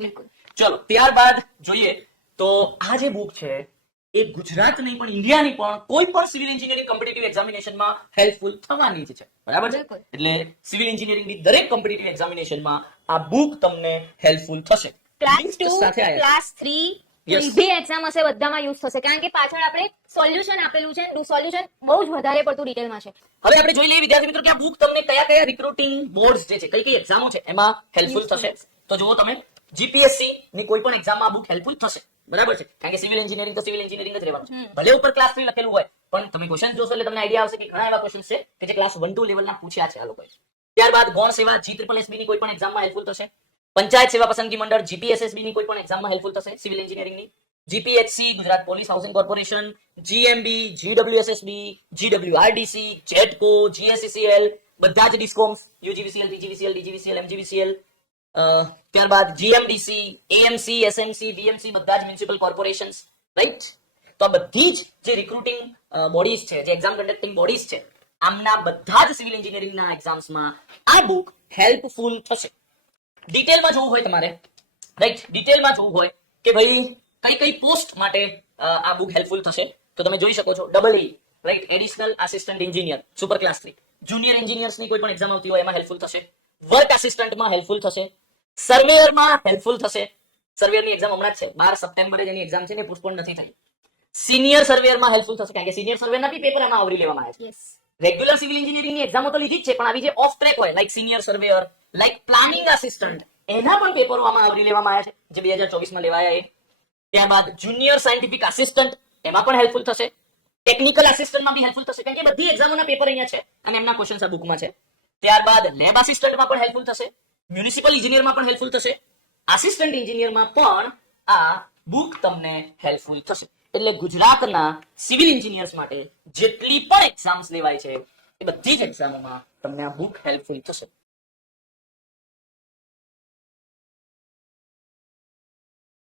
બિલકુલ. ચલો ત્યારબાદ જોઈએ તો આ જે બુક છે એ ગુજરાત નહીં પણ ઇન્ડિયાની પણ કોઈ પણ સિવિલ એન્જિનિયરિંગ કોમ્પિટિટિવ એક્ઝામિનેશનમાં હેલ્પફુલ થવાની જ છે. બરાબર છે? બિલકુલ. એટલે સિવિલ એન્જિનિયરિંગની દરેક કોમ્પિટિટિવ એક્ઝામિનેશનમાં આ બુક તમને હેલ્પફુલ થશે. ક્લાસ Link 2 સાથે આવ્યા છે. Class 3 Yes. કોઈ બી એક્ઝામ હશે બધામાં યુઝ થશે કારણ કે પાછળ આપણે સોલ્યુશન આપેલું છે સોલ્યુશન બહુ જ વધારે પડતું ડિટેલમાં છે. હવે આપણે જોઈ લઈએ વિદ્યાર્થી મિત્રો કે આ બુક તમને કયા કયા રિક્રુટિંગ બોર્ડ્સ જે છે કઈ કઈ એક્ઝામો છે એમાં હેલ્પફુલ Useful થશે. થશે. તો જુઓ તમે જીપીએસસી ની કોઈ પણ એક્ઝામમાં આ બુક હેલ્પફુલ થશે. બરાબર છે? કારણ કે સિવિલ એન્જિનિયરિંગ તો સિવિલ એન્જિનિયરિંગ જ રહેવાનું છે. ભલે ઉપર ક્લાસ 3 લખેલું હોય પણ તમે ક્વેશ્ચન જોશો એટલે તમને આઈડિયા આવશે કે ઘણા એવા ક્વેશ્ચન છે કે જે ક્લાસ 1 2 લેવલના પૂછ્યા છે આ લોકોએ. ત્યારબાદ ગૌણ સેવા GSSB ની કોઈ પણ એક્ઝામમાં હેલ્પફુલ થશે. પંચાયત સેવા પસંદગી મંડળ GPSSB ની કોઈ પણ એક્ઝામમાં હેલ્પફુલ થશે સિવિલ એન્જિનિયરિંગની. GPHC Gujarat police housing corporation, GMB, GWSSB, GWRDC, GETCO, GSECL બધા જ ડિસ્કોમ્સ UGVCL, PGVCL, DGVCL, MGVCL ત્યારબાદ GMDC, AMC, SMC, VMC બધા જ મ્યુનિસિપલ કોર્પોરેશન્સ રાઈટ. તો આ બધી જ જે રિક્રુટિંગ બોડીઝ છે જે એક્ઝામ કન્ડક્ટિંગ બોડીઝ છે આમના બધા જ સિવિલ એન્જિનિયરિંગના એક્ઝામ્સમાં આ બુક હેલ્પફુલ થશે. ડિટેલમાં જોવું હોય તમારે રાઈટ ડિટેલમાં જોવું હોય કે ભાઈ કઈ કઈ પોસ્ટ માટે આ બુક હેલ્પફુલ થશે તો તમે જોઈ શકો છો EE right additional assistant engineer super class 3 junior engineers ની કોઈ પણ એક્ઝામ આવતી હોય એમાં હેલ્પફુલ થશે. વર્ક આસિસ્ટન્ટમાં હેલ્પફુલ થશે. સર્વેયરમાં હેલ્પફુલ થશે. સર્વેયરની એક્ઝામ હમણાં જ છે 12 સપ્ટેમ્બરે જેની એક્ઝામ છે ને પોસ્ટપોન નથી થઈ. સિનિયર સર્વેયરમાં હેલ્પફુલ થશે કારણ કે સિનિયર સર્વેયરના બી પેપર આમાં આવરી લેવામાં આવ્યા છે. યસ રેગ્યુલર સિવિલ એન્જિનિયરિંગની એક્ઝામો તો લીધી જ છે પણ આવી જે ઓફ ટ્રેક હોય like senior surveyor like planning assistant એના પણ પેપરો આમાં આવરી લેવામાં આવ્યા છે જે 2024 માં લેવાયા એ. ત્યારબાદ જુનિયર સાયન્ટિફિક આસિસ્ટન્ટ એમાં પણ હેલ્પફુલ થશે. ટેકનિકલ આસિસ્ટન્ટમાં બી હેલ્પફુલ થશે કારણ કે બધી એક્ઝામોના પેપર અહીંયા છે અને એમના ક્વેશ્ચન્સ આ બુકમાં છે. ત્યારબાદ લેબ આસિસ્ટન્ટમાં પણ હેલ્પફુલ થશે. મ્યુનિસિપલ ઇજનેરમાં પણ હેલ્પફુલ થશે. આસિસ્ટન્ટ એન્જિનિયરમાં પણ આ બુક તમને હેલ્પફુલ થશે. એટલે ગુજરાતના સિવિલ એન્જિનિયર્સ માટે જેટલી પણ એક્ઝામ્સ લેવાય છે એ બધી જ એક્ઝામોમાં તમને આ બુક હેલ્પફુલ થશે.